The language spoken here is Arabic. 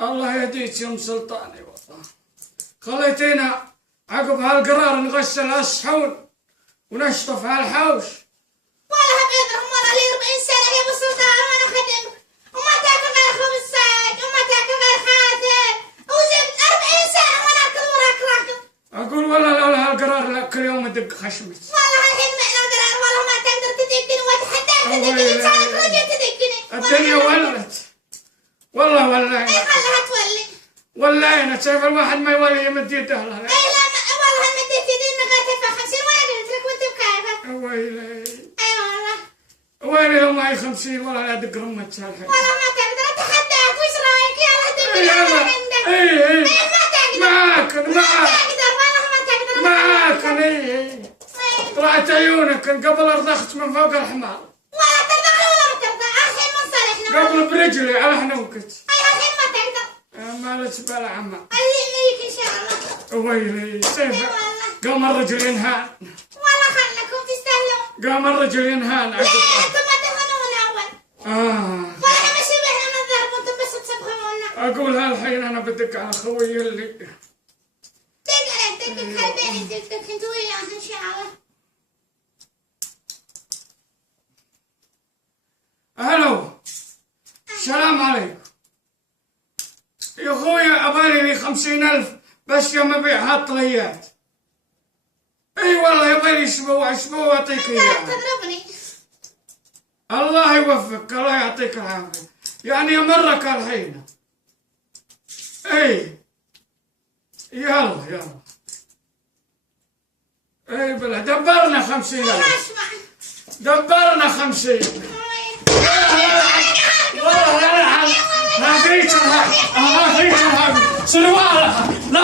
الله يهديك يا ام سلطاني والله. خليتينا عقب هالقرار نغسل هالصحون ونشطف هالحوش. والله بيضرهم والله لي 40 سنة يا ابو سلطان وانا خدمك وما تاكل غير خبز ساج وما تاكل غير حاتم وزبد 40 سنة وانا اكل وراك راكب. اقول والله لولا هالقرار لا كل يوم ادق خشمك. والله الحين معنا قرار والله ما تقدر تدقني واتحداك تدقني لسانك رجل تدقني. الدنيا ولت والله ولينا. اي خلها تولي. ولينا شايف الواحد ما يولي يمد يده لها. اي لا والله مديت يدي انك تدفع 50 وانا قلت لك وانت بكيفك. ويلي اي والله. ويلي لو معي 50 والله لا ادق رمتك الحين. والله ما تقدر اتحداك وش رايك يلا دقني انا عندك. اي ما تقدر. معاك ما تقدر والله ما تقدر. معاك اي طلعت عيونك قبل ارضخت من فوق الحمار. ولا ترضى ولا ما ترضى الحين من صالحنا. قبل برجلي على حنوكت. اي الحين ما تقدر. مالك بلا عمى. اللي يميك ان شاء الله. ويلي اي سيف والله. قام الرجل ينهان. والله خلكم تستاهلون. قام الرجل ينهان لا عقب. انتم ما تهونون اول. ولا احنا شبهنا من الضرب وانتم بس تسبحونا. اقول هالحين انا بدق على خوي اللي دق عليك دقك خلبيني دقك انت وياه ان شاء الله. الو السلام عليكم يا اخويا ابالي لي 50,000 بس يوم ابيع هالطليات. اي والله يبالي اسبوع اعطيك اياها. تضربني. الله يوفقك الله يعطيك العافيه يعني يمرك الحين. اي يلا اي بلا دبرنا 50,000 اسمع. دبرنا 50. والله لا فيك سنوالها لا